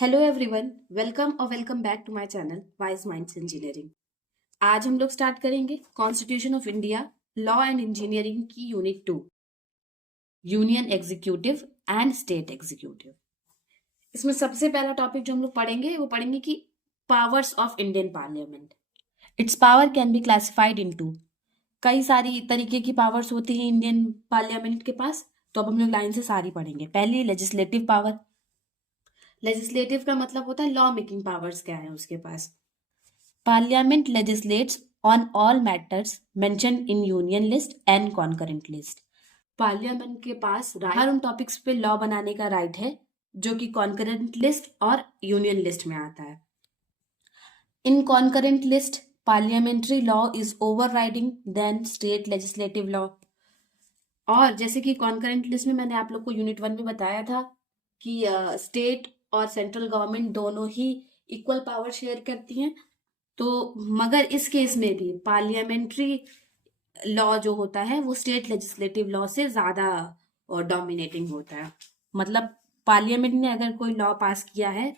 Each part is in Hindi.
Hello everyone, welcome back to my channel Wise Minds Engineering. आज हम लोग स्टार्ट करेंगे Constitution of India law and engineering की unit 2, union executive and state executive. इसमें सबसे पहला टॉपिक जो हम लोग पढ़ेंगे वो पढ़ेंगे कि powers of Indian parliament. It's power can be classified into, कई सारी तरीके की पावर्स होती हैं इंडियन पार्लियामेंट के पास। तो अब हम लोग लाइन से सारी पढ़ेंगे। पहली लेजिस्लेटिव पावर। लेजिस्लेटिव का मतलब होता है लॉ मेकिंग पावर्स क्या है उसके पास। Parliament legislates on all matters mentioned in union list and concurrent list. Parliament के पास हर उन टॉपिक्स पे लॉ बनाने का राइट है जो कि कॉन्करेंट लिस्ट और यूनियन लिस्ट में आता है। In concurrent list parliamentary law is overriding than state legislative law. और जैसे कि कॉन्करेंट लिस्ट में मैंने आप लोग को यूनिट 1 में बताया था कि स्टेट और सेंट्रल गवर्नमेंट दोनों ही इक्वल पावर शेयर करती हैं। तो मगर इस केस में भी पार्लियामेंट्री लॉ जो होता है वो स्टेट लेजिस्लेटिव लॉ से ज्यादा डोमिनेटिंग होता है। मतलब पार्लियामेंट ने अगर कोई लॉ पास किया है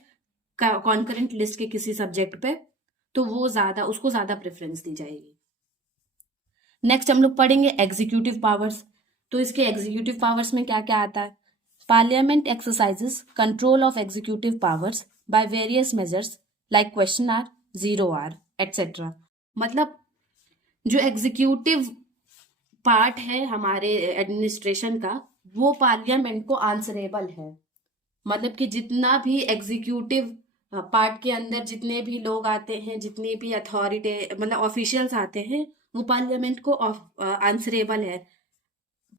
कॉन्करेंट लिस्ट के किसी सब्जेक्ट पे, तो वो उसको ज्यादा प्रेफरेंस दी जाएगी। नेक्स्ट हम लोग पढ़ेंगे एग्जीक्यूटिव पावर्स। तो इसके एग्जीक्यूटिव पावर्स में क्या क्या आता है। Parliament exercises control of executive powers by various measures like question hour, zero hour etcetera. मतलब जो एग्जीक्यूटिव पार्ट है हमारे एडमिनिस्ट्रेशन का वो पार्लियामेंट को आंसरेबल है। मतलब कि जितना भी एग्जीक्यूटिव पार्ट के अंदर जितने भी लोग आते हैं, जितने भी अथॉरिटी मतलब ऑफिशियल्स आते हैं, वो पार्लियामेंट को आंसरेबल है।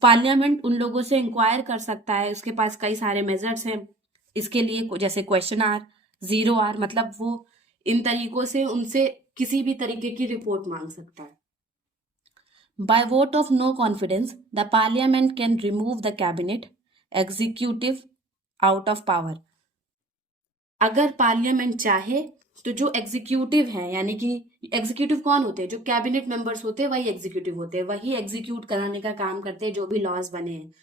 पार्लियामेंट उन लोगों से इंक्वायर कर सकता है, उसके पास कई सारे मेजर्स हैं इसके लिए, जैसे क्वेश्चन आर, जीरो आर। मतलब वो इन तरीकों से उनसे किसी भी तरीके की रिपोर्ट मांग सकता है। By vote of no confidence the parliament can remove the cabinet executive out of power. अगर पार्लियामेंट चाहे तो जो एग्जीक्यूटिव है, यानी कि एग्जीक्यूटिव कौन होते हैं, जो कैबिनेट मेंबर्स होते हैं वही एग्जीक्यूटिव होते हैं, वही एग्जीक्यूट कराने का काम करते हैं जो भी लॉज बने हैं।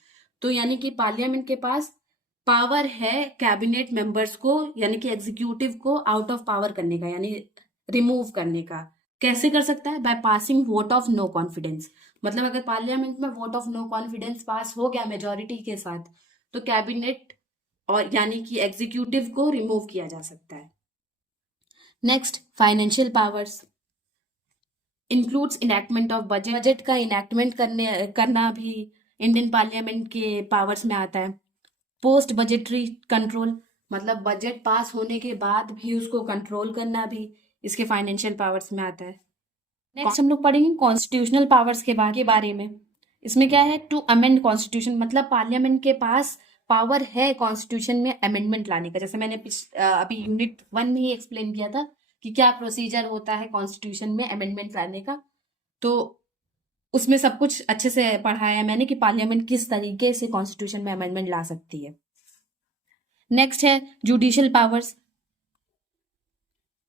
तो यानी कि पार्लियामेंट के पास पावर है कैबिनेट मेंबर्स को, यानी कि एग्जीक्यूटिव को आउट ऑफ पावर करने का, यानी रिमूव करने का। कैसे कर सकता है? By passing vote of no confidence. मतलब अगर पार्लियामेंट में vote of no confidence pass हो गया मेजोरिटी के साथ, तो कैबिनेट और यानी कि एग्जीक्यूटिव को रिमूव किया जा सकता है। Next, financial powers includes enactment of budget. Budget का इनैक्टमेंट करना भी इंडियन पार्लियामेंट के पावर्स में आता है। पोस्ट बजटरी कंट्रोल, मतलब बजट पास होने के बाद भी उसको कंट्रोल करना भी इसके फाइनेंशियल पावर्स में आता है। नेक्स्ट हम लोग पढ़ेंगे कॉन्स्टिट्यूशनल पावर्स के बारे में। इसमें क्या है? टू अमेंड कॉन्स्टिट्यूशन, मतलब पार्लियामेंट के पास पावर है कॉन्स्टिट्यूशन में अमेंडमेंट लाने का। जैसे मैंने अभी यूनिट 1 में ही एक्सप्लेन किया था कि क्या प्रोसीजर होता है कॉन्स्टिट्यूशन में अमेंडमेंट लाने का। तो उसमें सब कुछ अच्छे से पढ़ाया है मैंने कि पार्लियामेंट किस तरीके से कॉन्स्टिट्यूशन में अमेंडमेंट ला सकती है। नेक्स्ट है जुडिशियल पावर्स।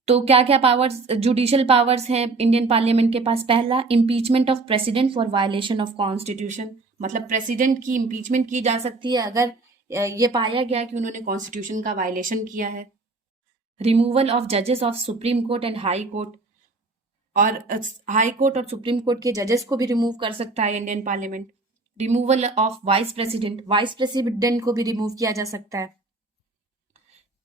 तो क्या क्या पावर्स, जुडिशियल पावर्स हैं इंडियन पार्लियामेंट के पास। पहला, impeachment of president for violation of constitution. मतलब प्रेसिडेंट की इम्पीचमेंट की जा सकती है अगर ये पाया गया कि उन्होंने कॉन्स्टिट्यूशन का वायलेशन किया है। रिमूवल ऑफ जजेस of supreme court and high court, और हाई कोर्ट और सुप्रीम कोर्ट के जजेस को भी रिमूव कर सकता है Indian parliament. Removal of vice president, vice president को भी रिमूव किया जा सकता है।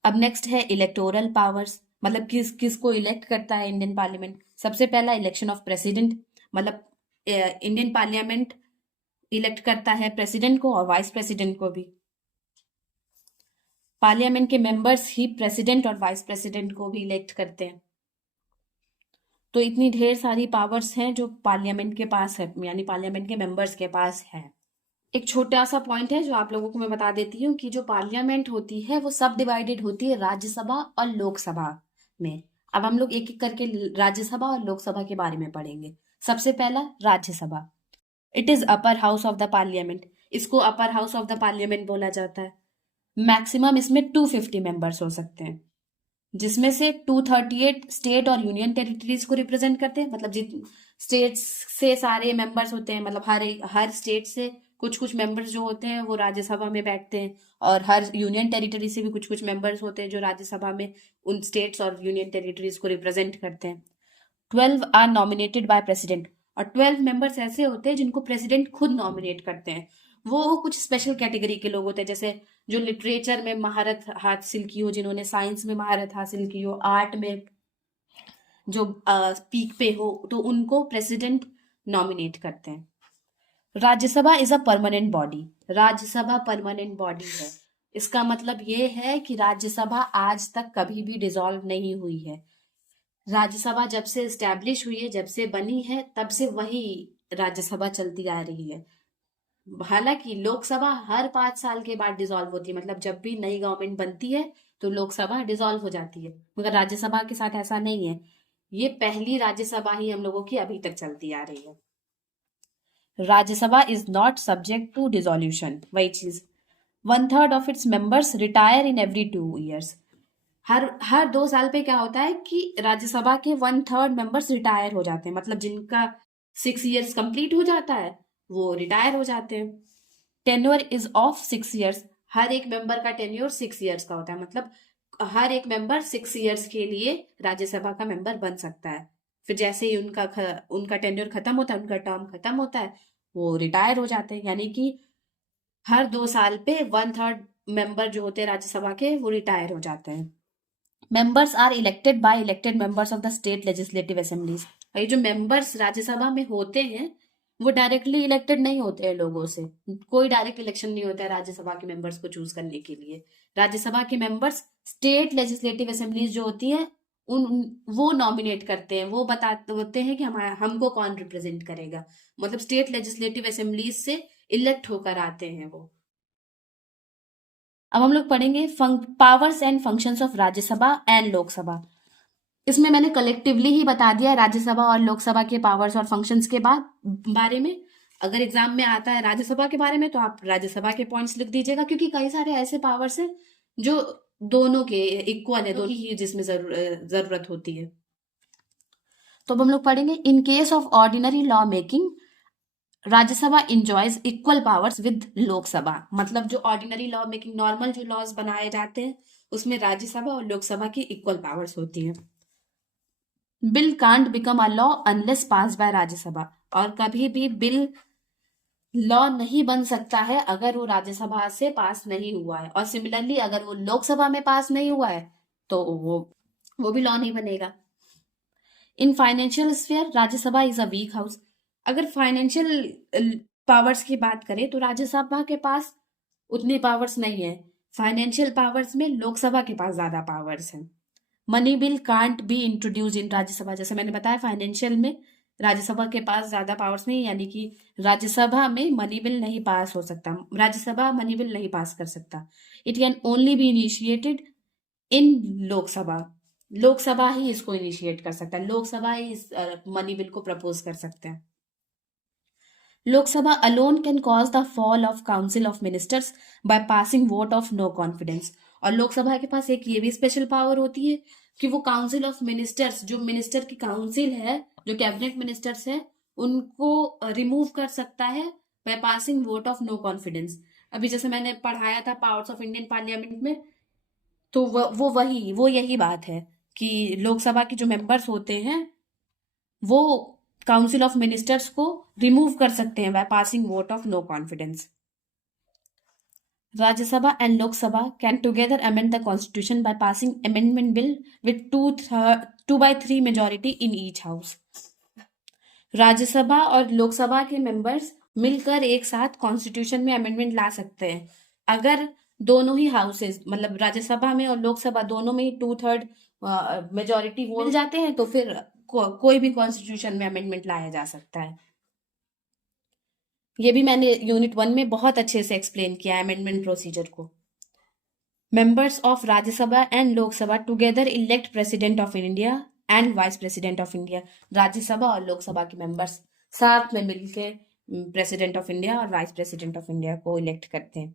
अब नेक्स्ट है इलेक्टोरल पावर्स, मतलब किसको इलेक्ट करता है इंडियन पार्लियामेंट। सबसे पहला इलेक्शन ऑफ प्रेसिडेंट, मतलब इंडियन पार्लियामेंट इलेक्ट करता है प्रेसिडेंट को और वाइस प्रेसिडेंट को भी। पार्लियामेंट के मेंबर्स ही प्रेसिडेंट और वाइस प्रेसिडेंट को भी इलेक्ट करते हैं। तो इतनी ढेर सारी पावर्स हैं जो पार्लियामेंट के पास है, यानी पार्लियामेंट के मेंबर्स के पास है। एक छोटा सा पॉइंट है जो आप लोगों को मैं बता देती हूँ कि जो पार्लियामेंट होती है वो सब डिवाइडेड होती है राज्यसभा और लोकसभा में। अब हम लोग एक एक करके राज्यसभा और लोकसभा के बारे में पढ़ेंगे। सबसे पहला Rajya Sabha. It is upper house of the parliament, इसको upper house of the parliament बोला जाता है। मैक्सिमम इसमें 250 मेंबर्स हो सकते हैं, जिसमें से 238 स्टेट और यूनियन टेरिटरीज को रिप्रेजेंट करते हैं। मतलब जित स्टेट्स से सारे मेंबर्स होते हैं, मतलब हर स्टेट से कुछ कुछ मेंबर्स जो होते हैं वो राज्यसभा में बैठते हैं, और हर यूनियन टेरिटरी से भी कुछ कुछ मेंबर्स होते हैं जो राज्यसभा में उन स्टेट्स और यूनियन टेरिटरीज को रिप्रेजेंट करते हैं। 12 आर नॉमिनेटेड बाय प्रेसिडेंट, और 12 मेंबर्स ऐसे होते हैं जिनको प्रेसिडेंट खुद नॉमिनेट करते हैं। वो कुछ स्पेशल कैटेगरी के लोग होते हैं, जैसे जो लिटरेचर में महारत हासिल की हो, जिन्होंने साइंस में महारत हासिल की हो, आर्ट में जो पीक पे हो, तो उनको प्रेसिडेंट नॉमिनेट करते हैं। Rajya Sabha is a permanent body, Rajya Sabha permanent body है। इसका मतलब ये है कि राज्यसभा आज तक कभी भी डिसॉल्व नहीं हुई है। राज्यसभा जब से एस्टैब्लिश हुई है, जब से बनी है, तब से वही राज्यसभा चलती आ रही है। हालांकि लोकसभा हर 5 साल के बाद डिसॉल्व होती है, मतलब जब भी नई गवर्नमेंट बनती है तो लोकसभा डिसॉल्व हो जाती है, मगर राज्यसभा के साथ ऐसा नहीं है। ये पहली राज्यसभा ही हम लोगों की अभी तक चलती आ रही है। Rajya Sabha is not subject to dissolution, वही चीज। 1/3 of its members retire in every 2 years। हर 2 साल पे क्या होता है कि राज्यसभा के 1/3 मेंबर्स रिटायर हो जाते हैं, मतलब जिनका 6 years कंप्लीट हो जाता है वो रिटायर हो जाते हैं। टेन्योर इज ऑफ 6 years, हर एक मेंबर का टेन्योर 6 years का होता है, मतलब हर एक मेंबर 6 years के लिए राज्यसभा का मेंबर बन सकता है। फिर जैसे ही उनका टेन्योर खत्म होता है, उनका टर्म खत्म होता है, वो रिटायर हो जाते हैं। यानी कि हर 2 साल पे 1/3 मेंबर जो होते हैं राज्यसभा के वो रिटायर हो जाते हैं। Members are elected by elected members of the state legislative assemblies. ये जो मेंबर्स राज्यसभा में होते हैं वो डायरेक्टली इलेक्टेड नहीं होते हैं लोगों से, कोई डायरेक्ट इलेक्शन नहीं होता है राज्यसभा के मेंबर्स को चूज करने के लिए। राज्यसभा के मेंबर्स स्टेट लेजिस्लेटिव असेंबलीज जो होती है वो नॉमिनेट करते हैं, वो बताते होते हैं कि हमको कौन रिप्रेजेंट करेगा, मतलब स्टेट लेजिस्लेटिव असेंबलीज से इलेक्ट होकर आते हैं वो। अब हम लोग पढ़ेंगे powers and functions of Rajya Sabha and Lok Sabha. इसमें मैंने कलेक्टिवली ही बता दिया राज्यसभा और लोकसभा के पावर्स और फंक्शंस के बारे में। अगर एग्जाम में आता है राज्यसभा के बारे में तो आप राज्यसभा के पॉइंट्स लिख दीजिएगा, क्योंकि कई सारे ऐसे पावर्स हैं जो दोनों के इक्वल है, दोनों ही जिसमें जरूरत होती है। तो अब हम लोग पढ़ेंगे in case of ordinary law making Rajya Sabha enjoys equal powers with Lok Sabha, मतलब जो ऑर्डिनरी लॉ मेकिंग नॉर्मल जो लॉज बनाए जाते हैं उसमें राज्यसभा और लोकसभा की इक्वल पावर्स होती हैं। Bill can't become a law unless pass by Rajya Sabha, और कभी भी बिल लॉ नहीं बन सकता है अगर वो राज्यसभा से पास नहीं हुआ है, और सिमिलरली अगर वो लोकसभा में पास नहीं हुआ है तो वो भी लॉ नहीं बनेगा। In financial sphere Rajya Sabha is a weak house. अगर फाइनेंशियल पावर्स की बात करें तो राज्यसभा के पास उतनी पावर्स नहीं है। फाइनेंशियल पावर्स में लोकसभा के पास ज्यादा पावर्स हैं। Money bill can't be introduce इन राज्यसभा, जैसे मैंने बताया फाइनेंशियल में राज्यसभा के पास ज्यादा पावर्स नहीं, यानी कि राज्यसभा में मनी बिल नहीं पास हो सकता, राज्यसभा मनी बिल नहीं पास कर सकता। It can only be initiated in Lok Sabha, Lok Sabha ही इसको इनिशिएट कर सकता है, लोकसभा ही इस मनी बिल को प्रपोज कर सकते हैं। Lok Sabha alone can cause the fall of council of ministers by passing vote of no confidence, और लोकसभा के पास एक ये भी स्पेशल पावर होती है कि वो काउंसिल ऑफ मिनिस्टर्स, जो मिनिस्टर की काउंसिल है, जो कैबिनेट मिनिस्टर्स है, उनको रिमूव कर सकता है by passing vote of no confidence. अभी जैसे मैंने पढ़ाया था पावर्स ऑफ इंडियन पार्लियामेंट में, तो वो यही बात है कि लोकसभा के जो मेंबर्स होते हैं वो काउंसिल ऑफ मिनिस्टर्स को रिमूव कर सकते हैं by passing vote of no confidence. Rajya Sabha and Lok Sabha can together amend the constitution by passing amendment bill with 2/3 majority in each house. Rajya Sabha और लोकसभा के मेंबर्स मिलकर एक साथ कॉन्स्टिट्यूशन में अमेंडमेंट ला सकते हैं अगर दोनों ही हाउसेस, मतलब राज्यसभा में और लोकसभा दोनों में ही 2/3 मेजॉरिटी मिल जाते हैं, तो फिर कोई भी कॉन्स्टिट्यूशन में अमेंडमेंट लाया जा सकता है। ये भी मैंने यूनिट 1 में बहुत अच्छे से एक्सप्लेन किया अमेंडमेंट प्रोसीजर को। Members of Rajya Sabha and Lok Sabha together elect president of India and vice president of India. Rajya Sabha और लोकसभा के मेंबर्स साथ में मिलकर प्रेसिडेंट ऑफ इंडिया और वाइस प्रेसिडेंट ऑफ इंडिया को इलेक्ट करते हैं।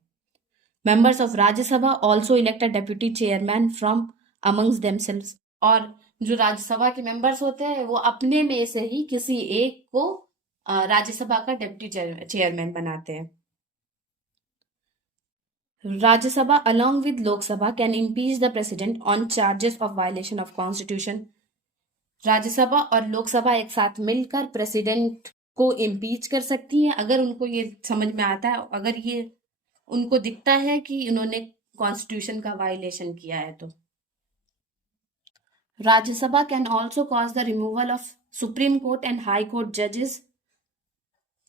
Members of Rajya Sabha also elect a deputy chairman from amongst themselves, और जो राज्यसभा के मेंबर्स होते हैं वो अपने में से ही किसी एक को राज्यसभा का डेप्यूटी चेयरमैन बनाते हैं। Rajya Sabha along with Lok Sabha can impeach the president on charges of violation of constitution. Rajya Sabha और लोकसभा एक साथ मिलकर प्रेसिडेंट को इम्पीच कर सकती है अगर उनको ये समझ में आता है, अगर ये उनको दिखता है कि उन्होंने कॉन्स्टिट्यूशन का वायलेशन किया है तो। Rajya Sabha can also cause the removal of supreme court and high court जजेस।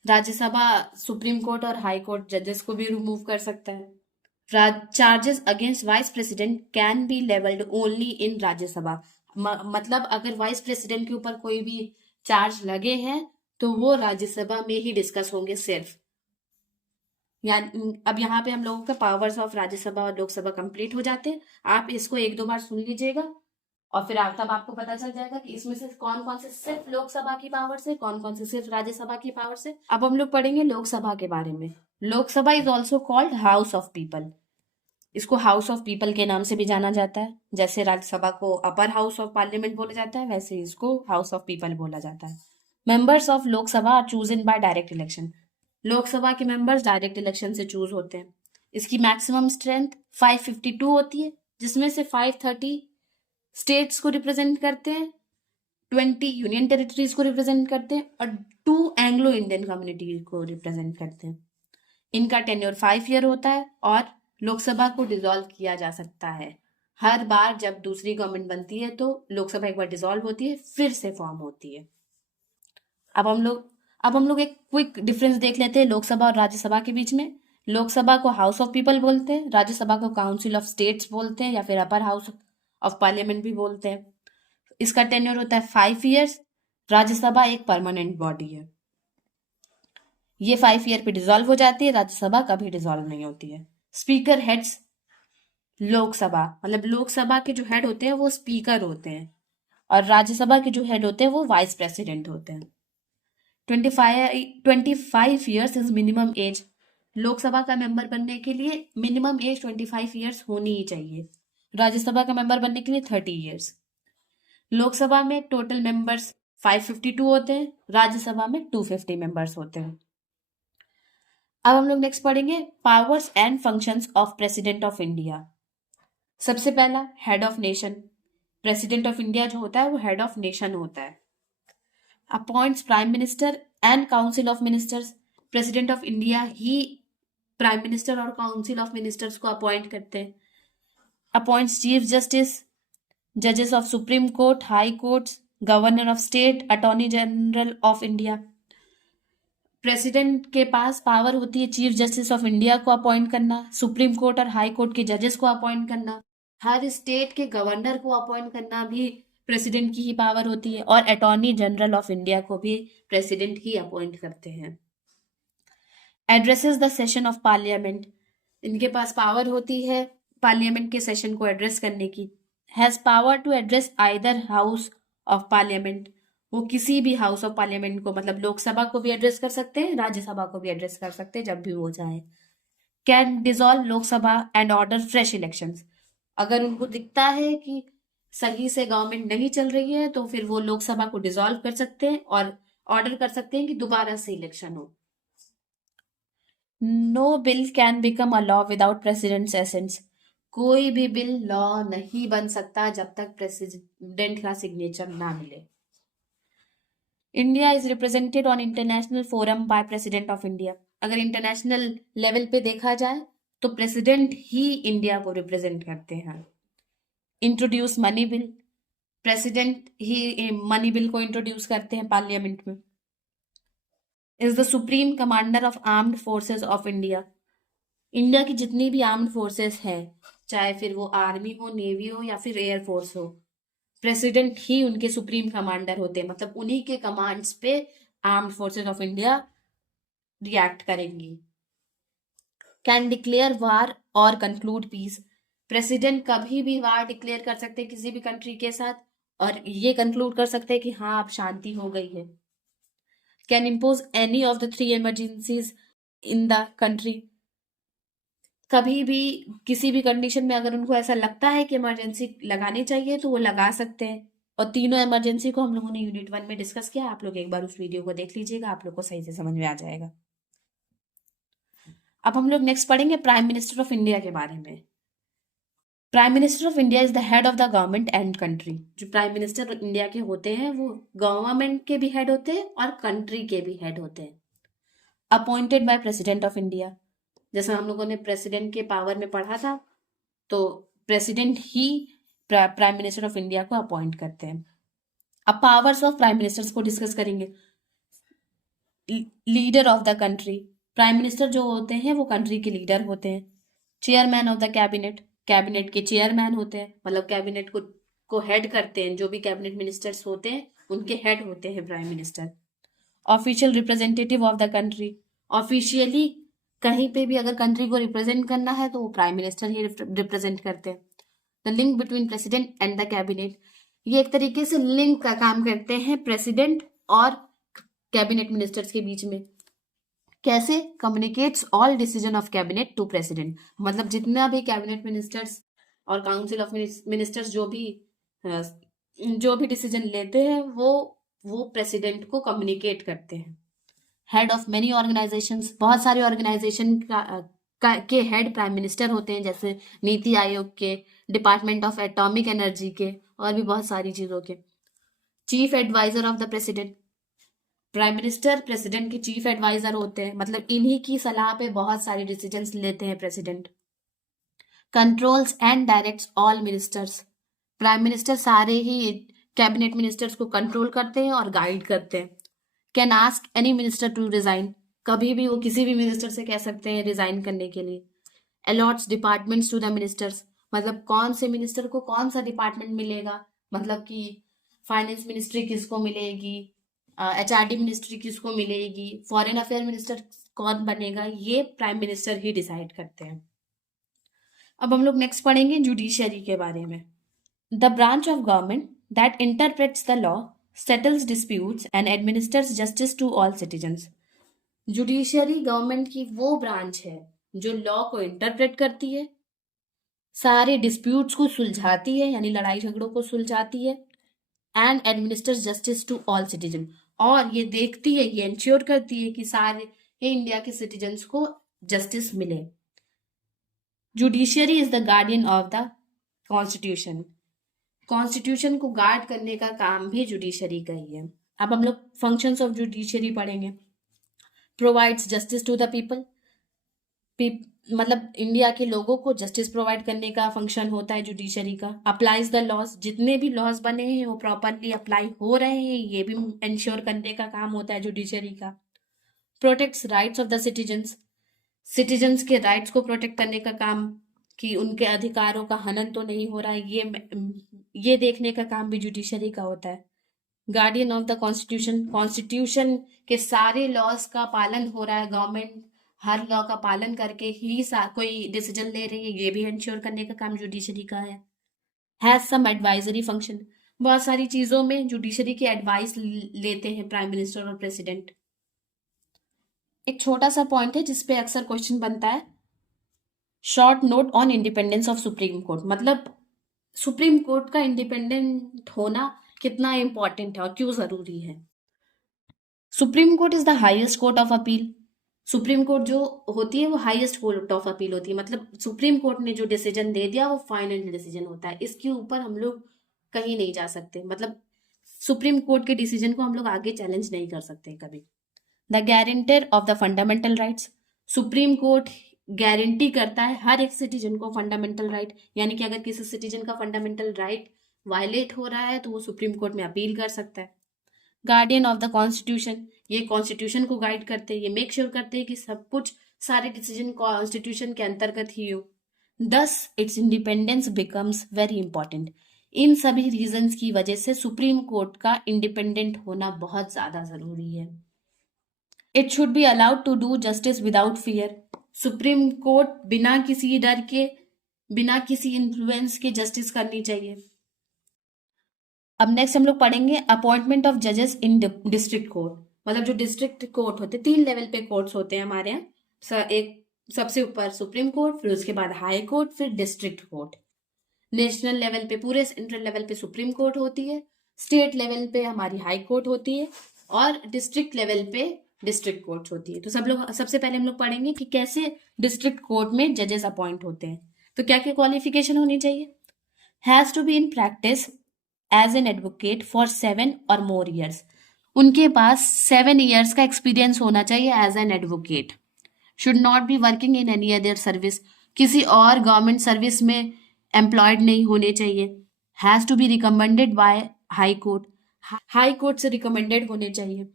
राज्यसभा सुप्रीम कोर्ट और हाई कोर्ट जजेस को भी रिमूव कर सकता है। Charges against vice president can be levelled only in Rajya Sabha. मतलब अगर वाइस प्रेसिडेंट के ऊपर कोई भी चार्ज लगे हैं तो वो राज्यसभा में ही डिस्कस होंगे सिर्फ। अब यहाँ पे हम लोगों का पावर्स ऑफ राज्यसभा और लोकसभा कंप्लीट हो जाते हैं। आप इसको एक दो बार सुन लीजिएगा और फिर तब आपको पता चल जाएगा कि इसमें से कौन कौन से सिर्फ लोकसभा की पावर से, कौन कौन से सिर्फ राज्यसभा की पावर से। अब हम लोग पढ़ेंगे लोकसभा के बारे में। Lok Sabha is also called house of people. इसको हाउस ऑफ पीपल के नाम से भी जाना जाता है। जैसे राज्यसभा को अपर हाउस ऑफ पार्लियामेंट बोला जाता है, वैसे इसको हाउस ऑफ पीपल बोला जाता है। Members of Lok Sabha are chosen by direct election. Lok Sabha के मेंबर्स डायरेक्ट इलेक्शन से चूज होते हैं। इसकी मैक्सिमम स्ट्रेंथ 552 होती है, जिसमें से 530 स्टेट्स को रिप्रेजेंट करते हैं, 20 यूनियन टेरिटरीज को रिप्रेजेंट करते हैं और 2 एंग्लो इंडियन कम्युनिटी को रिप्रेजेंट करते हैं। इनका टेन्योर 5 ईयर होता है और लोकसभा को डिसॉल्व किया जा सकता है। हर बार जब दूसरी गवर्नमेंट बनती है तो लोकसभा एक बार डिसॉल्व होती है, फिर से फॉर्म होती है। अब हम लोग एक क्विक डिफरेंस देख लेते हैं लोकसभा और राज्यसभा के बीच में। लोकसभा को हाउस ऑफ पीपल बोलते हैं, राज्यसभा को काउंसिल ऑफ स्टेट्स बोलते हैं या फिर अपर हाउस ऑफ पार्लियामेंट भी बोलते हैं। इसका टेन्योर होता है 5 ईयर्स। राज्यसभा एक परमानेंट बॉडी है, ये 5 ईयर पे डिसॉल्व हो जाती है। राज्यसभा कभी डिसॉल्व नहीं होती है। स्पीकर हेड्स लोकसभा, मतलब लोकसभा के जो हेड होते हैं वो स्पीकर होते हैं और राज्यसभा के जो हेड होते हैं वो वाइस प्रेसिडेंट होते हैं। 25 years is minimum age. Lok Sabha का मेंबर बनने के लिए मिनिमम एज 25 ईयर्स होनी ही चाहिए। राज्यसभा का मेंबर बनने के लिए 30 ईयर्स। लोकसभा में टोटल मेंबर्स 552 होते हैं, राज्यसभा में 250 मेंबर्स होते हैं। अब हम लोग नेक्स्ट पढ़ेंगे powers and functions of president of India. सबसे पहला head of nation. President of India जो होता है वो हेड ऑफ नेशन होता है। Appoints prime minister and council of ministers. President of India he prime minister और काउंसिल ऑफ मिनिस्टर्स को अपॉइंट करते हैं। अपॉइंट्स चीफ जस्टिस, जजेस of supreme court, high courts, governor of state, attorney general of India. President के पास पावर होती है चीफ जस्टिस ऑफ इंडिया को अपॉइंट करना, सुप्रीम कोर्ट और हाई कोर्ट के जजेस को अपॉइंट करना, हर स्टेट के गवर्नर को अपॉइंट करना भी प्रेसिडेंट की ही पावर होती है और अटॉर्नी जनरल ऑफ इंडिया को भी प्रेसिडेंट ही अपॉइंट करते हैं। Addresses the session of parliament. इनके पास पावर होती है पार्लियामेंट के सेशन को एड्रेस करने की। Has power to address either house of parliament. वो किसी भी हाउस ऑफ पार्लियामेंट को, मतलब लोकसभा को भी एड्रेस कर सकते हैं, राज्यसभा को भी एड्रेस कर सकते हैं जब भी वो चाहे। Can dissolve Lok Sabha and order fresh elections. अगर उनको दिखता है कि सही से गवर्नमेंट नहीं चल रही है तो फिर वो लोकसभा को डिसॉल्व कर सकते हैं और ऑर्डर कर सकते हैं कि दोबारा से इलेक्शन हो। No bill can become a law without president's assent. कोई भी बिल लॉ नहीं बन सकता जब तक प्रेसिडेंट का सिग्नेचर ना मिले। India is represented on international forum by president of India. अगर इंटरनेशनल लेवल पे देखा जाए तो प्रेसिडेंट ही इंडिया को रिप्रेजेंट करते हैं। Introduce money bill. प्रेसिडेंट ही मनी बिल को इंट्रोड्यूस करते हैं पार्लियामेंट में। Is the supreme commander of armed forces of India. India की जितनी भी आर्म्ड फोर्सेस है, चाहे फिर वो आर्मी हो, नेवी हो या फिर एयर फोर्स हो, प्रेसिडेंट ही उनके सुप्रीम कमांडर होते हैं। मतलब उन्हीं के कमांड्स पे armed forces of India react करेंगी। कैन डिक्लेयर वार और कंक्लूड पीस। प्रेसिडेंट कभी भी वार डिक्लेयर कर सकते हैं किसी भी कंट्री के साथ और ये कंक्लूड कर सकते हैं कि हाँ अब शांति हो गई है। Can impose any of the 3 emergencies in the country. कभी भी किसी भी कंडीशन में अगर उनको ऐसा लगता है कि इमरजेंसी लगानी चाहिए तो वो लगा सकते हैं। और तीनों इमरजेंसी को हम लोगों ने यूनिट 1 में डिस्कस किया। आप लोग एक बार उस वीडियो को देख लीजिएगा, आप लोग को सही से समझ में आ जाएगा। अब हम लोग नेक्स्ट पढ़ेंगे प्राइम मिनिस्टर ऑफ इंडिया के बारे में। Prime minister of India is the head of the government and country. जो प्राइम मिनिस्टर इंडिया के होते हैं वो गवर्नमेंट के भी हेड होते हैं और कंट्री के भी हेड होते हैं। Appointed by president of India. जैसा हम लोगों ने प्रेसिडेंट के पावर में पढ़ा था, तो president he prime minister of India को अपॉइंट करते हैं। अब पावर्स ऑफ प्राइम मिनिस्टर्स को डिस्कस करेंगे। Leader of the country. Prime minister जो होते हैं वो कंट्री के लीडर होते हैं। Chairman of the cabinet. Cabinet के चेयरमैन होते हैं, मतलब कैबिनेट को हेड करते हैं। जो भी कैबिनेट मिनिस्टर्स होते हैं उनके हेड होते हैं prime minister. Official representative of the country. Officially कहीं पे भी अगर कंट्री को रिप्रेजेंट करना है तो वो प्राइम मिनिस्टर ही रिप्रेजेंट करते हैं। The link between president and the cabinet. ये एक तरीके से लिंक का काम करते हैं प्रेसिडेंट और कैबिनेट मिनिस्टर्स के बीच में। कैसे? Communicates all decision of cabinet to president. मतलब जितना भी कैबिनेट मिनिस्टर्स और काउंसिल ऑफ मिनिस्टर्स जो भी डिसीजन लेते हैं वो प्रेसिडेंट को कम्युनिकेट करते हैं। Head of many organisations. बहुत सारे ऑर्गेनाइजेशन के हेड प्राइम मिनिस्टर होते हैं, जैसे नीति आयोग के, डिपार्टमेंट ऑफ एटॉमिक एनर्जी के, और भी बहुत सारी चीजों के। Chief advisor of the president. Prime minister president के चीफ एडवाइजर होते हैं, मतलब इन्हीं की सलाह पे बहुत सारे डिसीजंस लेते हैं president. Controls and directs all ministers. Prime minister सारे ही कैबिनेट मिनिस्टर्स को कंट्रोल करते हैं और गाइड करते हैं। Can ask any minister to resign. कभी भी वो किसी भी मिनिस्टर से कह सकते हैं रिजाइन करने के लिए। Allots departments to the ministers. मतलब कौन से मिनिस्टर को कौन सा डिपार्टमेंट मिलेगा, मतलब कि फाइनेंस मिनिस्ट्री किसको मिलेगी, HRD मिनिस्ट्री किसको मिलेगी, फॉरेन अफेयर मिनिस्टर कौन बनेगा, ये प्राइम मिनिस्टर ही डिसाइड करते हैं। अब हम लोग नेक्स्ट पढ़ेंगे जुडिशियरी के बारे में। The branch of government that interprets the law, settles disputes and administers justice to all citizens. Judiciary government की वो ब्रांच है जो लॉ को इंटरप्रेट करती है, सारे डिस्प्यूट्स को सुलझाती है, यानी लड़ाई झगड़ों को सुलझाती है, and administers justice to all citizen. और ये देखती है, ये इंश्योर करती है कि सारे इंडिया के सिटीजन्स को जस्टिस मिले। Judiciary is the guardian of the constitution. Constitution को गार्ड करने का काम भी जुडिशियरी का ही है। अब हम लोग फंक्शंस ऑफ जुडिशियरी पढ़ेंगे। Provides justice to the people. मतलब इंडिया के लोगों को जस्टिस प्रोवाइड करने का फंक्शन होता है जुडिशरी का। Applies the laws. जितने भी लॉज बने हैं वो प्रॉपरली अप्लाई हो रहे हैं, ये भी इंश्योर करने का काम होता है जुडिशरी का। Protects rights of the citizens. Citizens के राइट्स को प्रोटेक्ट करने का काम, कि उनके अधिकारों का हनन तो नहीं हो रहा है, ये देखने का काम भी जुडिशरी का होता है। Guardian of the constitution. Constitution के सारे लॉज का पालन हो रहा है, गवर्नमेंट हर लॉ का पालन करके ही कोई डिसीजन ले रही है, ये भी इंश्योर करने का काम जुडिशरी का है। Has some advisory function. बहुत सारी चीजों में जुडिशरी की एडवाइस लेते हैं प्राइम मिनिस्टर और प्रेसिडेंट। एक छोटा सा पॉइंट है जिसपे अक्सर क्वेश्चन बनता है, short note on independence of supreme court. मतलब सुप्रीम कोर्ट का इंडिपेंडेंट होना कितना इंपॉर्टेंट है और क्यों जरूरी है। Supreme court is the highest court of appeal. Supreme court जो होती है वो हाईएस्ट कोर्ट ऑफ अपील होती है, मतलब सुप्रीम कोर्ट ने जो डिसीजन दे दिया वो फाइनल डिसीजन होता है, इसके ऊपर हम लोग कहीं नहीं जा सकते। मतलब सुप्रीम कोर्ट के डिसीजन को हम लोग आगे चैलेंज नहीं कर सकते कभी। The guarantor of the fundamental rights. Supreme court guarantee करता है हर एक सिटीजन को फंडामेंटल राइट, यानी कि अगर किसी सिटीजन का फंडामेंटल राइट वायलेट हो रहा है तो वो सुप्रीम कोर्ट में अपील कर सकता है। Guardian of the constitution. ये कॉन्स्टिट्यूशन को गाइड करते हैं, ये मेक श्योर करते हैं कि सब कुछ, सारे डिसीजन कॉन्स्टिट्यूशन के अंतर्गत ही हो। Thus its independence becomes very important. इन सभी रीजंस की वजह से सुप्रीम कोर्ट का इंडिपेंडेंट होना बहुत ज्यादा जरूरी है। It should be allowed to do justice without fear. Supreme court बिना किसी डर के, बिना किसी इन्फ्लुएंस के जस्टिस करनी चाहिए। अब नेक्स्ट हम लोग पढ़ेंगे अपॉइंटमेंट ऑफ जजेस इन डिस्ट्रिक्ट कोर्ट। मतलब जो डिस्ट्रिक्ट कोर्ट होते हैं, 3 लेवल पे कोर्ट्स होते हैं हमारे यहाँ। एक सबसे ऊपर सुप्रीम कोर्ट, फिर उसके बाद हाई कोर्ट, फिर डिस्ट्रिक्ट कोर्ट। नेशनल लेवल पे, पूरे सेंट्रल लेवल पे सुप्रीम कोर्ट होती है, स्टेट लेवल पे हमारी हाई कोर्ट होती है, और डिस्ट्रिक्ट लेवल पे डिस्ट्रिक्ट कोर्ट्स होती है। तो सबसे पहले हम लोग पढ़ेंगे कि कैसे डिस्ट्रिक्ट कोर्ट में जजेस अपॉइंट होते हैं। तो क्या क्या क्वालिफिकेशन होनी चाहिए? Has to be in practice as an advocate for 7 or more years. उनके पास 7 ईयर्स का एक्सपीरियंस होना चाहिए as an advocate. Should not be working in any other service, किसी और गवर्नमेंट सर्विस में एम्प्लॉयड नहीं होने चाहिए। Has to be recommended by high court, high court से रिकमेंडेड होने चाहिए।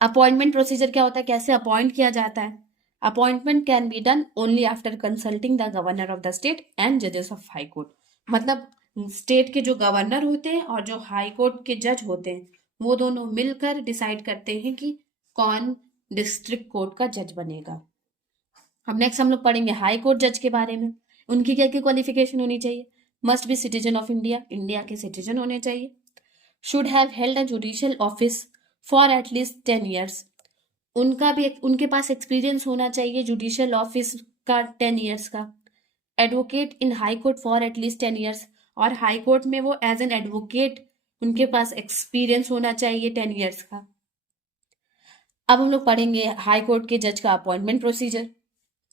अपॉइंटमेंट प्रोसीजर क्या होता है, कैसे अपॉइंट किया जाता है? Appointment can be done only after consulting the governor of the state and जजेस ऑफ हाई कोर्ट। मतलब स्टेट के जो गवर्नर होते हैं और जो हाई कोर्ट के जज होते हैं वो दोनों मिलकर डिसाइड करते हैं कि कौन डिस्ट्रिक्ट कोर्ट का जज बनेगा। हम लोग पढ़ेंगे हाई कोर्ट जज के बारे में। उनकी क्या क्या क्वालिफिकेशन होनी चाहिए? Must be citizen of India, India के सिटीजन होने चाहिए। Should have held a judicial office for at least 10 years, उनके पास एक्सपीरियंस होना चाहिए जुडिशियल ऑफिस का 10 ईयर्स का। Advocate in high court for at least 10 years, और हाई कोर्ट में वो एज एन एडवोकेट उनके पास एक्सपीरियंस होना चाहिए 10 ईयर्स का। अब हम लोग पढ़ेंगे हाई कोर्ट के जज का appointment procedure.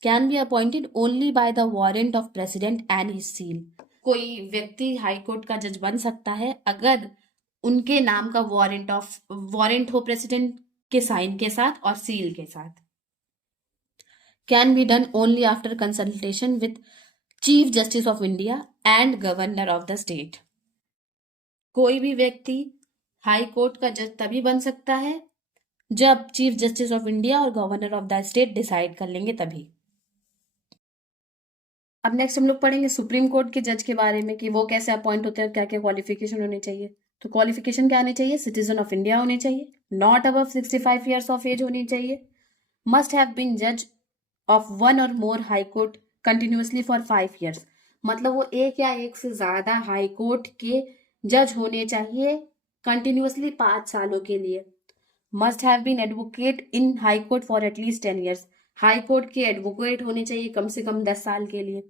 Can be appointed only by the warrant of president and his seal. कोई व्यक्ति हाई कोर्ट का जज बन सकता है अगर उनके नाम का वारंट हो प्रेसिडेंट के साइन के साथ और सील के साथ। Can be done only after consultation with chief justice of India and governor of the state. कोई भी व्यक्ति हाई कोर्ट का जज तभी बन सकता है जब चीफ जस्टिस ऑफ इंडिया और governor of the state decide कर लेंगे तभी। अब नेक्स्ट हम लोग पढ़ेंगे सुप्रीम कोर्ट के जज के बारे में कि वो कैसे अपॉइंट होते हैं और क्या क्या क्वालिफिकेशन होने चाहिए। तो क्वालिफिकेशन क्या आनी चाहिए? सिटीजन ऑफ इंडिया होने चाहिए, not above 65 years of age होनी चाहिए, मस्ट हैव बीन जज of 1 or more high court continuously for 5 years. मतलब वो एक या एक से ज्यादा हाई कोर्ट के जज होने चाहिए कंटिन्यूसली 5 सालों के लिए। Must have been advocate in high court for at least 10 years, high court के एडवोकेट होने चाहिए कम से कम 10 साल के लिए।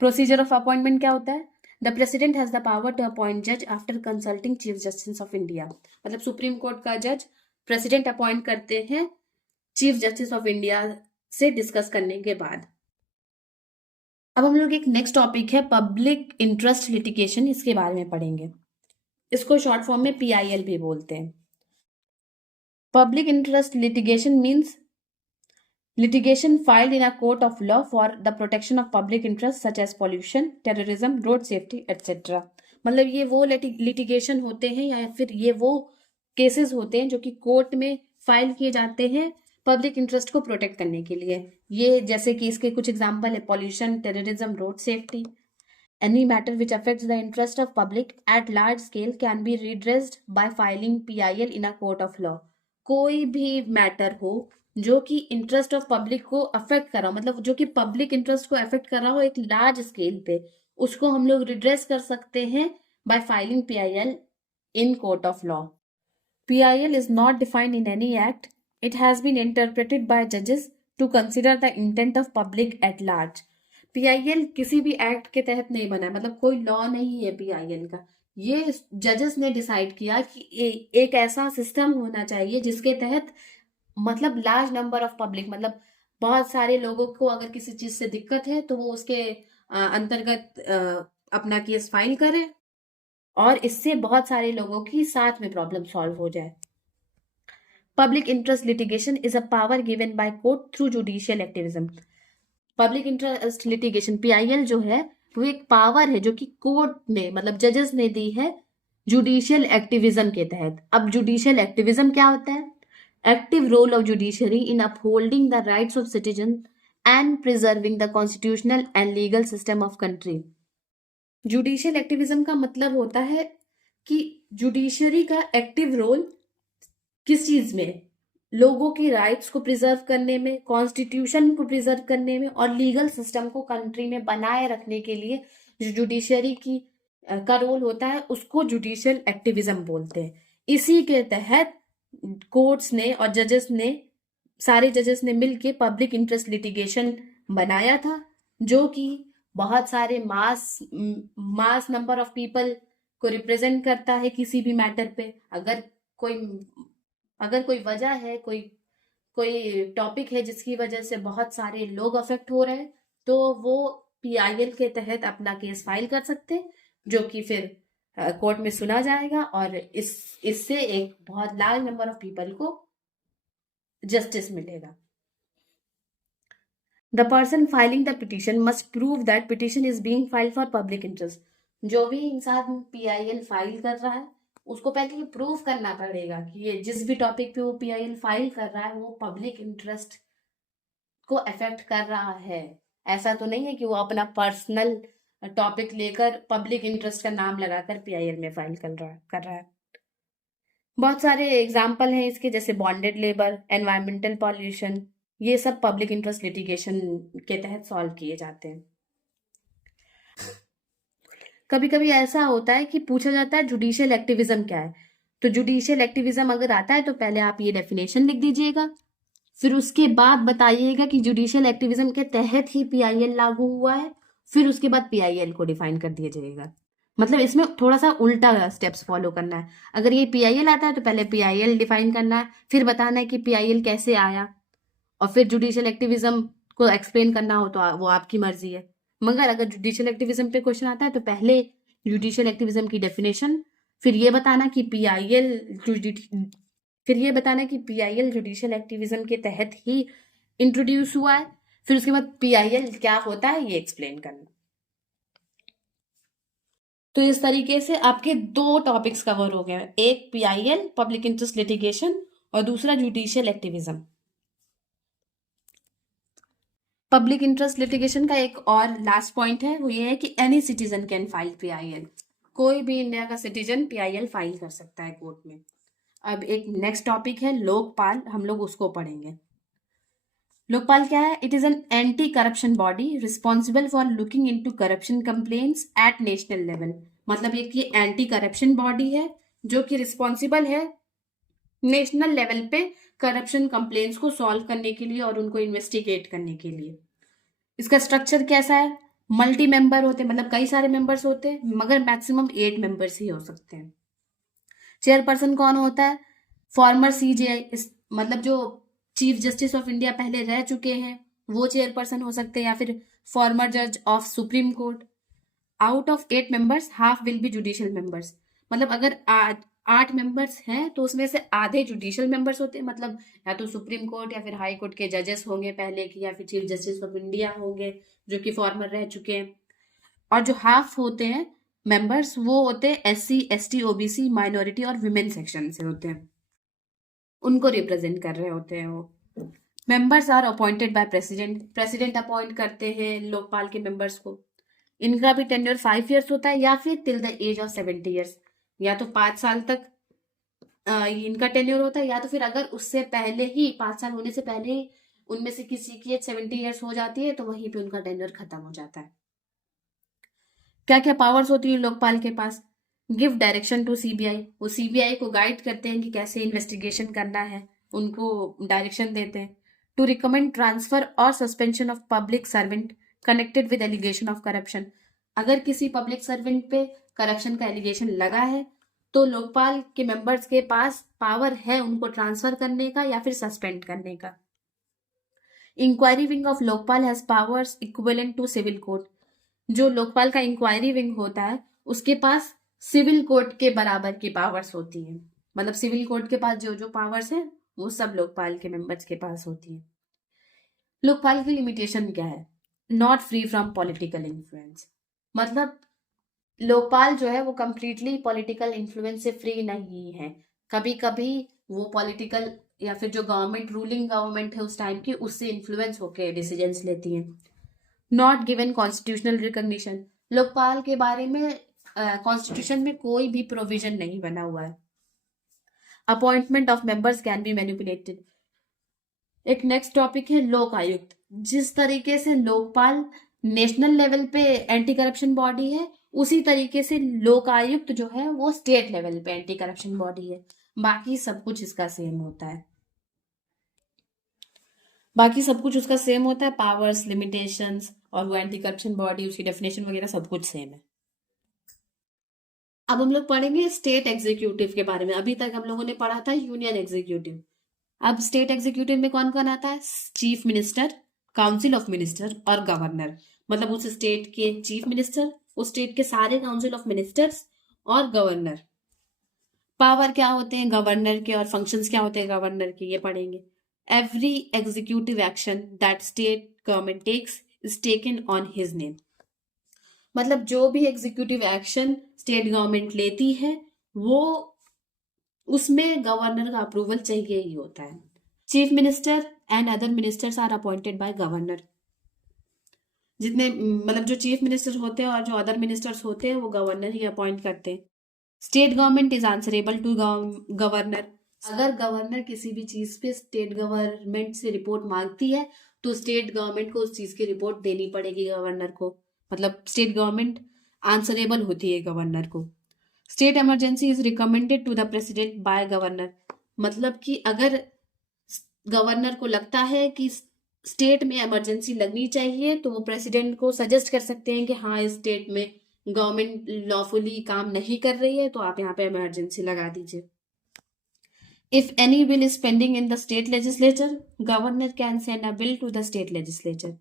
प्रोसीजर ऑफ अपॉइंटमेंट क्या होता है? The president has the power to appoint जज after consulting chief justice of India. मतलब सुप्रीम कोर्ट का जज प्रेसिडेंट अपॉइंट करते हैं चीफ जस्टिस ऑफ इंडिया से डिस्कस करने के बाद। अब हम लोग एक नेक्स्ट टॉपिक है पब्लिक इंटरेस्ट लिटिगेशन, इसके बारे में पढ़ेंगे। इसको शॉर्ट फॉर्म में PIL भी बोलते हैं। Public interest litigation means litigation filed in a court of law for the protection of public interest such as pollution, terrorism, road safety, etc. मतलब ये वो litigation होते हैं या फिर ये वो केसेस होते हैं जो कि कोर्ट में फाइल किए जाते हैं पब्लिक इंटरेस्ट को प्रोटेक्ट करने के लिए। ये जैसे कि इसके कुछ एग्जांपल है pollution, terrorism, road safety. Any matter which affects the interest of public at large scale can be redressed by filing PIL in a court of law. कोई भी मैटर हो जो कि इंटरेस्ट ऑफ पब्लिक को अफेक्ट कर रहा हो, मतलब जो कि पब्लिक इंटरेस्ट को अफेक्ट कर रहा हो एक लार्ज स्केल पे, उसको हम लोग रिड्रेस कर सकते हैं bye filing PIL in court of law. PIL is not defined in any act. It has been interpreted by judges to consider the intent of public at large. PIL किसी भी एक्ट के तहत नहीं बना है, मतलब कोई लॉ नहीं है PIL का। ये जजेस ने डिसाइड किया कि एक ऐसा सिस्टम होना चाहिए जिसके तहत मतलब लार्ज नंबर ऑफ पब्लिक, मतलब बहुत सारे लोगों को अगर किसी चीज से दिक्कत है तो वो उसके अंतर्गत अपना केस फाइल करे और इससे बहुत सारे लोगों की साथ में प्रॉब्लम सॉल्व हो जाए। Public interest litigation is a power given by court through judicial activism. Public interest litigation PIL जो है वो एक पावर है जो कि कोर्ट ने मतलब जजेस ने दी है जुडिशियल एक्टिविज्म के तहत। अब जुडिशियल एक्टिविज्म क्या होता है? Active role of judiciary in upholding the rights of citizens and preserving the constitutional and legal system of country. Judicial activism का मतलब होता है कि जुडिशरी का एक्टिव रोल किस चीज में? लोगों की राइट्स को प्रिजर्व करने में, कॉन्स्टिट्यूशन को प्रिजर्व करने में और लीगल सिस्टम को कंट्री में बनाए रखने के लिए जो जुडिशरी की का रोल होता है उसको जुडिशियल एक्टिविज्म बोलते हैं। इसी के तहत कोर्ट्स ने और सारे जजेस ने मिलके पब्लिक इंटरेस्ट लिटिगेशन बनाया था जो कि बहुत सारे मास नंबर ऑफ पीपल को रिप्रेजेंट करता है किसी भी मैटर पे। अगर कोई वजह है, कोई कोई टॉपिक है जिसकी वजह से बहुत सारे लोग अफेक्ट हो रहे हैं, तो वो पीआईएल के तहत अपना केस फाइल कर सकते हैं, जो कि फिर कोर्ट में सुना जाएगा और इससे एक बहुत लार्ज नंबर ऑफ पीपल को जस्टिस मिलेगा। The person filing the petition must prove that petition is being filed for public interest. जो भी इंसान पीआईएल फाइल कर रहा है उसको पहले ये प्रूव करना पड़ेगा कि ये जिस भी टॉपिक पे वो पीआईएल फाइल कर रहा है वो पब्लिक इंटरेस्ट को अफेक्ट कर रहा है। ऐसा तो नहीं है कि वो अपना पर्सनल टॉपिक लेकर पब्लिक इंटरेस्ट का नाम लगाकर पीआईएल में फाइल कर रहा है। बहुत सारे एग्जाम्पल हैं इसके, जैसे बॉन्डेड लेबर, एनवायरमेंटल पॉल्यूशन, ये सब पब्लिक इंटरेस्ट लिटिगेशन के तहत सॉल्व किए जाते हैं। कभी कभी ऐसा होता है कि पूछा जाता है जुडिशियल एक्टिविज्म क्या है। तो जुडिशियल एक्टिविज्म अगर आता है तो पहले आप ये डेफिनेशन लिख दीजिएगा, फिर उसके बाद बताइएगा कि जुडिशियल एक्टिविज्म के तहत ही पीआईएल लागू हुआ है, फिर उसके बाद पीआईएल को डिफाइन कर दिया जाएगा। मतलब इसमें थोड़ा सा उल्टा स्टेप्स फॉलो करना है। अगर ये पीआईएल आता है तो पहले पीआईएल डिफाइन करना है, फिर बताना है कि पीआईएल कैसे आया, और फिर जुडिशियल एक्टिविज्म को एक्सप्लेन करना हो तो वो आपकी मर्जी है। मगर अगर जुडिशियल एक्टिविज्म पे क्वेश्चन आता है तो पहले जुडिशियल एक्टिविज्म की डेफिनेशन, फिर ये बताना कि पीआईएल जुडिशियल एक्टिविज्म के तहत ही इंट्रोड्यूस हुआ है, फिर उसके बाद पीआईएल क्या होता है ये एक्सप्लेन करना। तो इस तरीके से आपके दो टॉपिक्स कवर हो गए, एक पीआईएल पब्लिक इंटरेस्ट लिटिगेशन और दूसरा judicial activism. Public interest litigation का एक और लास्ट पॉइंट है, वो ये है कि any citizen can file PIL. कोई भी इंडिया का सिटीजन पीआईएल फाइल कर सकता है कोर्ट में। अब एक नेक्स्ट टॉपिक है लोकपाल, हम लोग उसको पढ़ेंगे। लोकपाल क्या है? It is an anti corruption body responsible for looking into corruption complaints at national level. मतलब ये एंटी करप्शन बॉडी है जो कि रिस्पॉन्सिबल है नेशनल लेवल पे करप्शन कंप्लेंट्स को सॉल्व करने के लिए और उनको इन्वेस्टिगेट करने के लिए। इसका स्ट्रक्चर कैसा है? मल्टी मेंबर होते हैं, मतलब कई सारे मेंबर्स होते हैं, मगर मैक्सिमम 8 मेंबर्स ही हो सकते हैं। चेयरपर्सन कौन होता है? फॉर्मर सीजेआई, मतलब जो चीफ जस्टिस ऑफ इंडिया पहले रह चुके हैं वो चेयरपर्सन हो सकते हैं, या फिर फॉर्मर जज of supreme court. Out of 8 members half will be judicial members. मतलब अगर 8 मेंबर्स हैं तो उसमें से आधे जुडिशियल मेंबर्स होते हैं, मतलब या तो सुप्रीम कोर्ट या फिर हाई कोर्ट के जजेस होंगे पहले की, या फिर चीफ जस्टिस ऑफ इंडिया होंगे जो कि फॉर्मर रह चुके हैं। और जो हाफ होते हैं मेंबर्स वो होते हैं SC ST OBC माइनॉरिटी और विमेन सेक्शन से होते हैं, उनको रिप्रेजेंट कर रहे होते हैं वो। Members are appointed by president appoint करते हैं लोकपाल के मेंबर्स को। इनका भी टेन्योर 5 इयर्स होता है या फिर till the age of 70 years, या तो 5 साल तक इनका टेन्योर होता है, या तो फिर अगर उससे पहले ही 5 साल होने से पहले ही उनमें से किसी की एज 70 इयर्स हो जाती है तो वहीं पे उनका टेन्योर खत्म हो जाता है। क्या क्या पावर्स होती है लोकपाल के पास? गिव डायरेक्शन टू सीबीआई, वो सीबीआई को गाइड करते हैं कि कैसे इन्वेस्टिगेशन करना है, उनको डायरेक्शन देते हैं। टू रिकमेंड ट्रांसफर और suspension of public servant connected with allegation of corruption. अगर किसी पब्लिक सर्वेंट पे करप्शन का एलिगेशन लगा है तो लोकपाल के मेंबर्स के पास पावर है उनको ट्रांसफर करने का या फिर सस्पेंड करने का। Inquiry wing of Lokpal has powers equivalent to civil court. जो लोकपाल का इंक्वायरी विंग होता है उसके पास सिविल कोर्ट के बराबर की पावर्स होती है। मतलब सिविल कोर्ट के पास जो जो पावर्स है वो सब लोकपाल के मेंबर्स के पास होती है। लोकपाल की लिमिटेशन क्या है? Not free from political influence. मतलब लोकपाल जो है वो कंप्लीटली पॉलिटिकल इन्फ्लुएंस से फ्री नहीं है। कभी कभी वो पॉलिटिकल या फिर जो गवर्नमेंट रूलिंग गवर्नमेंट है उस टाइम की उससे इन्फ्लुएंस होकर डिसीजंस लेती है। Not given constitutional recognition. Lokpal के बारे में कॉन्स्टिट्यूशन में कोई भी प्रोविजन नहीं बना हुआ है। Appointment of members can be manipulated. एक नेक्स्ट टॉपिक है लोक आयुक्त। जिस तरीके से लोकपाल नेशनल लेवल पे एंटी करप्शन बॉडी है उसी तरीके से लोक आयुक्त जो है वो स्टेट लेवल पे एंटी करप्शन बॉडी है। बाकी सब कुछ इसका सेम होता है, पावर्स, लिमिटेशंस और वो एंटी करप्शन बॉडी, उसकी डेफिनेशन वगैरह सब कुछ सेम है। अब हम लोग पढ़ेंगे स्टेट एग्जीक्यूटिव के बारे में। अभी तक हम लोगों ने पढ़ा था यूनियन एग्जीक्यूटिव, अब स्टेट एग्जीक्यूटिव में कौन कौन आता है? Chief minister, council of minister और गवर्नर। मतलब उस स्टेट के चीफ मिनिस्टर, उस स्टेट के सारे काउंसिल ऑफ मिनिस्टर्स और गवर्नर। पावर क्या होते हैं गवर्नर के और फंक्शंस क्या होते हैं गवर्नर के, ये पढ़ेंगे। Every executive action that state government takes is taken on his name. मतलब जो भी एग्जीक्यूटिव एक्शन स्टेट गवर्नमेंट लेती है वो उसमें गवर्नर का अप्रूवल चाहिए ही होता है। Chief minister and other ministers are appointed by governor. जितने मतलब जो चीफ मिनिस्टर होते हैं और जो अदर मिनिस्टर्स होते हैं वो गवर्नर ही अपॉइंट करते हैं। State government is answerable to governor. अगर गवर्नर किसी भी चीज पे स्टेट गवर्नमेंट से रिपोर्ट मांगती है तो स्टेट गवर्नमेंट को उस चीज की रिपोर्ट देनी पड़ेगी गवर्नर को। मतलब स्टेट गवर्नमेंट आंसरेबल होती है गवर्नर को। State emergency is recommended to the president by governor. मतलब कि अगर गवर्नर को लगता है कि स्टेट में इमरजेंसी लगनी चाहिए तो वो प्रेसिडेंट को सजेस्ट कर सकते हैं कि हाँ इस स्टेट में गवर्नमेंट लॉफुली काम नहीं कर रही है तो आप यहाँ पे इमरजेंसी लगा दीजिए। If any bill is pending in the state legislature governor can send a bill to the state legislature.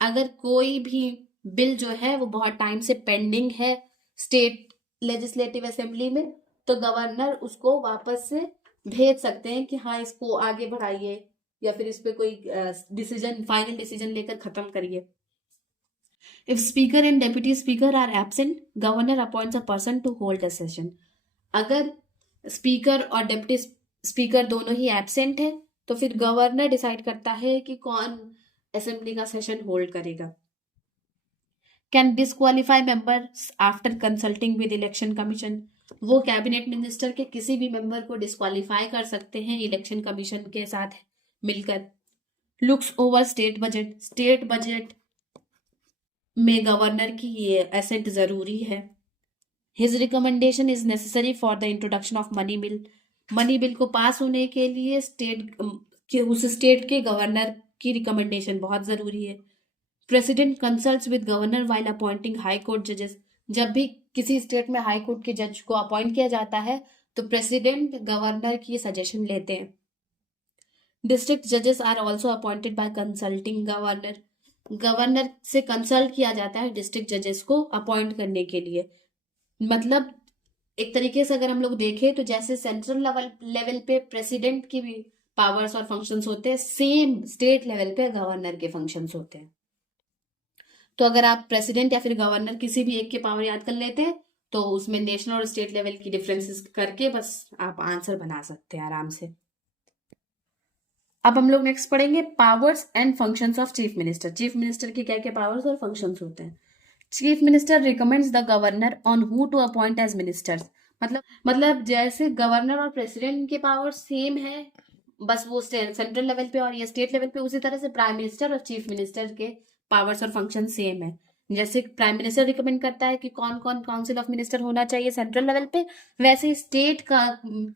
अगर कोई भी बिल जो है वो बहुत टाइम से पेंडिंग है स्टेट लेजिस्लेटिव असेंबली में तो गवर्नर उसको वापस से भेज सकते हैं कि हाँ इसको आगे बढ़ाइए या फिर इस पे कोई डिसीजन फाइनल डिसीजन लेकर खत्म करिए। If speaker and deputy speaker are absent, governor appoints a person to hold a session. अगर स्पीकर और डिप्टी स्पीकर दोनों ही एब्सेंट है तो फिर गवर्नर डिसाइड करता है कि कौन असेंबली का सेशन होल्ड करेगा। Can disqualify members after consulting with election commission. वो कैबिनेट मिनिस्टर के किसी भी मेंबर को डिस्क्वालीफाई कर सकते हैं इलेक्शन कमीशन के साथ मिलकर। Looks over state budget. State budget में गवर्नर की ये एसेंट जरूरी है। His recommendation is necessary for the introduction of money bill. Money bill को पास होने के लिए उस स्टेट के गवर्नर की रिकमेंडेशन बहुत जरूरी है। President consults with governor while appointing high court जजेस। जब भी किसी स्टेट में हाई कोर्ट के जज को अपॉइंट किया जाता है तो प्रेसिडेंट गवर्नर की सजेशन लेते हैं। डिस्ट्रिक्ट जजेस are also appointed by consulting governor. Governor से कंसल्ट किया जाता है डिस्ट्रिक्ट जजेस को अपॉइंट करने के लिए। मतलब एक तरीके से अगर हम लोग देखें तो जैसे सेंट्रल लेवल पे प्रेसिडेंट की भी पावर्स और फंक्शंस होते हैं सेम स्टेट लेवल पे गवर्नर के फंक्शंस होते हैं। तो अगर आप प्रेसिडेंट या फिर गवर्नर किसी भी एक के पावर याद कर लेते हैं तो उसमें नेशनल और स्टेट लेवल की डिफरेंसेस करके बस आप आंसर बना सकते हैं आराम से। अब हम लोग नेक्स्ट पढ़ेंगे powers and functions of chief minister. Chief minister के क्या क्या पावर्स और फंक्शंस होते हैं। Chief minister recommends the governor on who to appoint as ministers. मतलब जैसे गवर्नर और प्रेसिडेंट के पावर सेम है बस वो सेंट्रल लेवल पे और ये स्टेट लेवल पे, उसी तरह से प्राइम मिनिस्टर और चीफ मिनिस्टर के पावर्स और फंक्शन सेम है। जैसे प्राइम मिनिस्टर रिकमेंड करता है कि कौन कौन काउंसिल ऑफ मिनिस्टर होना चाहिए सेंट्रल लेवल पे, वैसे स्टेट का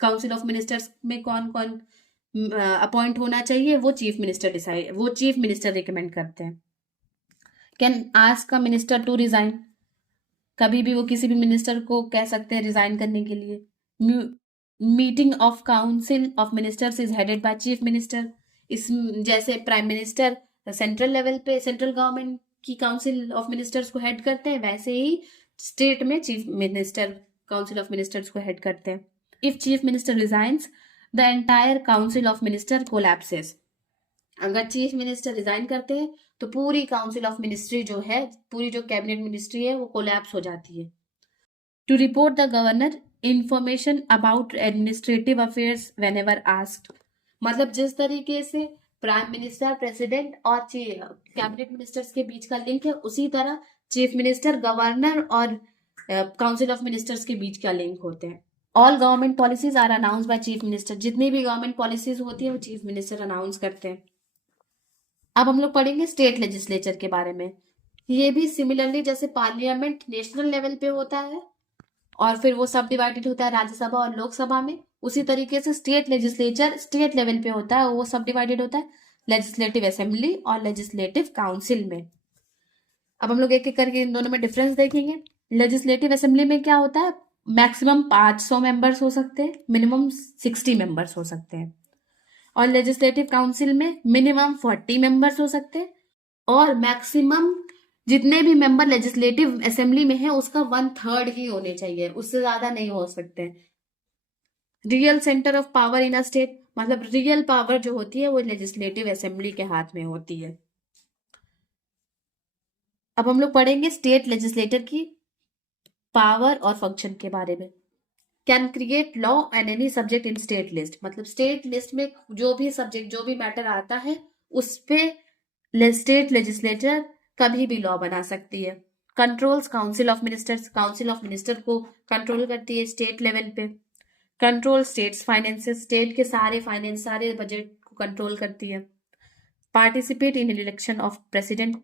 काउंसिल ऑफ मिनिस्टर्स में कौन कौन अपॉइंट होना चाहिए वो चीफ मिनिस्टर रिकमेंड करते हैं। Can ask a minister to resign. कभी भी वो किसी भी मिनिस्टर को कह सकते हैं रिजाइन करने के लिए। Meeting of council of ministers is headed by chief minister. इस जैसे प्राइम मिनिस्टर सेंट्रल लेवल पे सेंट्रल गवर्नमेंट की काउंसिल ऑफ मिनिस्टर्स को हेड करते हैं वैसे ही स्टेट में chief minister council of ministers को हेड करते हैं। If chief minister resigns the entire council of minister collapses. अगर चीफ मिनिस्टर रिजाइन करते हैं तो पूरी काउंसिल ऑफ मिनिस्ट्री जो है, पूरी जो कैबिनेट मिनिस्ट्री है वो कोलैप्स हो जाती है। To report the governor information about administrative affairs whenever asked. मतलब जिस तरीके से प्राइम मिनिस्टर प्रेसिडेंट और कैबिनेट मिनिस्टर्स के बीच का लिंक है उसी तरह चीफ मिनिस्टर गवर्नर और काउंसिल ऑफ मिनिस्टर्स के बीच का लिंक होते हैं। All government policies are announce by chief minister. जितनी भी गवर्नमेंट पॉलिसीज होती है वो चीफ मिनिस्टर अनाउंस करते हैं। अब हम लोग पढ़ेंगे स्टेट लेजिस्लेचर के बारे में। ये भी सिमिलरली जैसे पार्लियामेंट नेशनल लेवल पे होता है और फिर वो सब डिवाइडेड होता है राज्यसभा और लोकसभा में, उसी तरीके से स्टेट लेजिस्लेचर स्टेट लेवल पे होता है, वो सब डिवाइडेड होता है लेजिस्लेटिव असेंबली और लेजिस्लेटिव काउंसिल में। अब हम लोग एक एक करके इन दोनों में डिफरेंस देखेंगे। लेजिस्लेटिव असेंबली में क्या होता है, मैक्सिमम 500 मेंबर्स हो सकते हैं, मिनिमम 60 मेंबर्स हो सकते हैं। और लेजिस्लेटिव काउंसिल में मिनिमम 40 मेंबर्स हो सकते हैं और मैक्सिमम जितने भी मेंबर लेजिस्लेटिव असेंबली में है उसका 1/3 ही होने चाहिए, उससे ज्यादा नहीं हो सकते। Real centre of power in a state, मतलब रियल पावर जो होती है वो लेजिस्लेटिव असेंबली के हाथ में होती है। अब हम लोग पढ़ेंगे स्टेट लेजिस्लेटर की पावर और फंक्शन के बारे में। Can create law and any subject in state list, मतलब स्टेट लिस्ट में जो भी सब्जेक्ट जो भी मैटर आता है उस पे स्टेट लेजिस्लेटर कभी भी लॉ बना सकती है। Controls council of ministers, council of minister को कंट्रोल करती है स्टेट लेवल पे। कंट्रोल स्टेट्स फाइनेंसेस, स्टेट के सारे फाइनेंस सारे बजट को कंट्रोल करती है। Participate in election of president,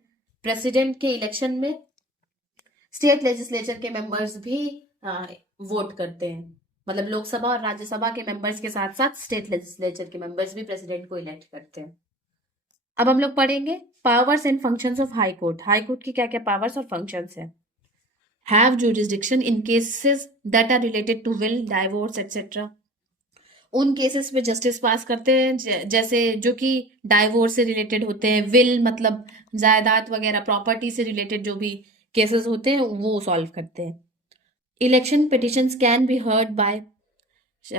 president के इलेक्शन में स्टेट लेजिस्लेचर के मेंबर्स भी वोट करते हैं, मतलब लोकसभा और राज्यसभा के मेंबर्स के साथ साथ स्टेट लेजिस्लेचर के मेंबर्स भी प्रेसिडेंट को इलेक्ट करते हैं। अब हम लोग पढ़ेंगे powers and functions of high court. High court की क्या क्या पावर्स और फंक्शंस है। Have jurisdiction in cases that are related to will, divorce etcetera, उन केसेस में जस्टिस पास करते हैं जैसे जो कि डाइवोर्स से रिलेटेड होते हैं, विल मतलब जायदाद वगैरह प्रॉपर्टी से रिलेटेड जो भी केसेस होते हैं वो सॉल्व करते हैं। Election petitions can be heard by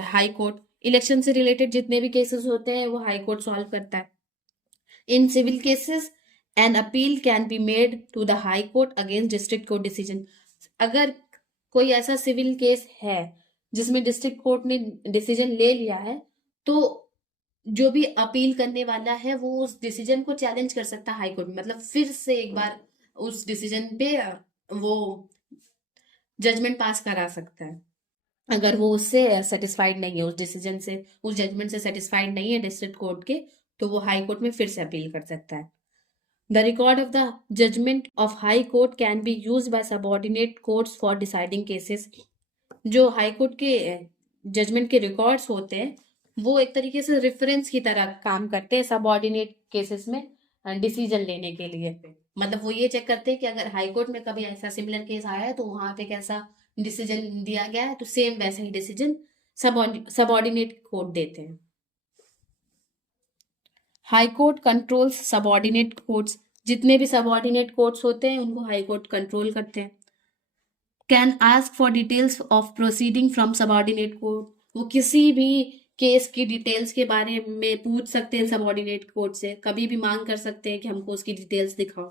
high court, election से रिलेटेड जितने भी केसेस होते हैं वो हाई कोर्ट सॉल्व करता है। In civil cases an appeal can be made to the high court against district court decision, अगर कोई ऐसा सिविल केस है जिसमें डिस्ट्रिक्ट कोर्ट ने डिसीजन ले लिया है तो जो भी अपील करने वाला है वो उस डिसीजन को चैलेंज कर सकता है हाई कोर्ट में, मतलब फिर से एक बार उस डिसीजन पे वो जजमेंट पास करा सकता है। अगर वो उससे सेटिस्फाइड नहीं है, उस डिसीजन से, उस जजमेंट से सेटिस्फाइड नहीं है डिस्ट्रिक्ट कोर्ट के, तो वो हाई कोर्ट में फिर से अपील कर सकता है। The record of the judgement of high court can be use by subordinate courts for deciding cases, जो हाई कोर्ट के जजमेंट के रिकॉर्ड्स होते हैं वो एक तरीके से रेफरेंस की तरह काम करते हैं सबऑर्डिनेट केसेस में डिसीजन लेने के लिए। मतलब वो ये चेक करते हैं कि अगर हाई कोर्ट में कभी ऐसा सिमिलर केस आया है तो वहां पे कैसा डिसीजन दिया गया है, तो सेम वैसा ही डिसीजन सबऑर्डिनेट कोर्ट देते हैं। High court controls subordinate courts, जितने भी सबऑर्डिनेट कोर्ट्स होते हैं उनको हाई कोर्ट कंट्रोल करते हैं। Can ask for details of proceeding from subordinate court, वो किसी भी केस की डिटेल्स के बारे में पूछ सकते हैं सबऑर्डिनेट कोर्ट से, कभी भी मांग कर सकते हैं कि हमको उसकी डिटेल्स दिखाओ।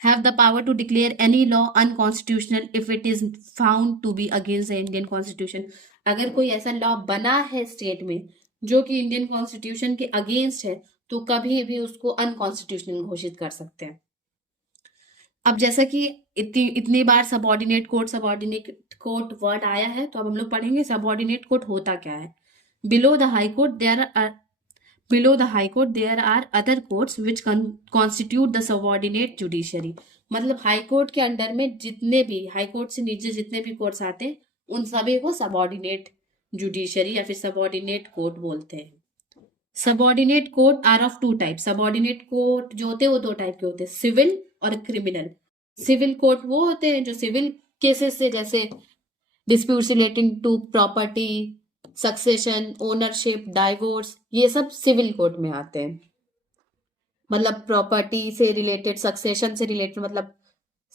Have the power to declare any law unconstitutional if it is found to be against the Indian constitution, अगर कोई ऐसा लॉ बना है स्टेट में जो कि इंडियन कॉन्स्टिट्यूशन के अगेंस्ट है तो कभी भी उसको अनकॉन्स्टिट्यूशनल घोषित कर सकते हैं। अब जैसा कि इतनी बार सबऑर्डिनेट कोर्ट वर्ड आया है तो अब हम लोग पढ़ेंगे सबऑर्डिनेट कोर्ट होता क्या है। Below the high court there are other courts which constitute the subordinate judiciary, मतलब हाई कोर्ट के अंडर में जितने भी हाई कोर्ट से नीचे जितने भी कोर्ट्स आते हैं उन सभी को सबऑर्डिनेट जुडिशरी या फिर सबऑर्डिनेट कोर्ट बोलते हैं। Subordinate court are of 2 type, subordinate court जो होते हैं वो 2 टाइप के होते हैं, सिविल और क्रिमिनल। सिविल कोर्ट वो होते हैं जो सिविल केसेस से, जैसे disputes relating to property, succession, ownership, divorce, ये सब सिविल कोर्ट में आते हैं। मतलब प्रॉपर्टी से रिलेटेड, सक्सेशन से रिलेटेड, मतलब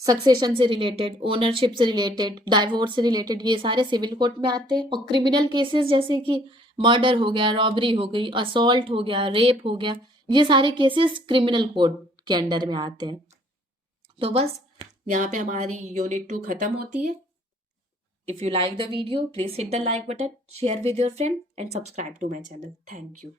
सक्सेशन से रिलेटेड, ओनरशिप से रिलेटेड, डाइवोर्स से रिलेटेड, ये सारे सिविल कोर्ट में आते हैं। और क्रिमिनल केसेस जैसे कि मर्डर हो गया, रॉबरी हो गई, असॉल्ट हो गया, रेप हो गया, ये सारे केसेस क्रिमिनल कोर्ट के अंडर में आते हैं। तो बस यहाँ पे हमारी यूनिट 2 खत्म होती है। If you like the video, please hit the like button, share with your friend and subscribe to my channel. Thank you.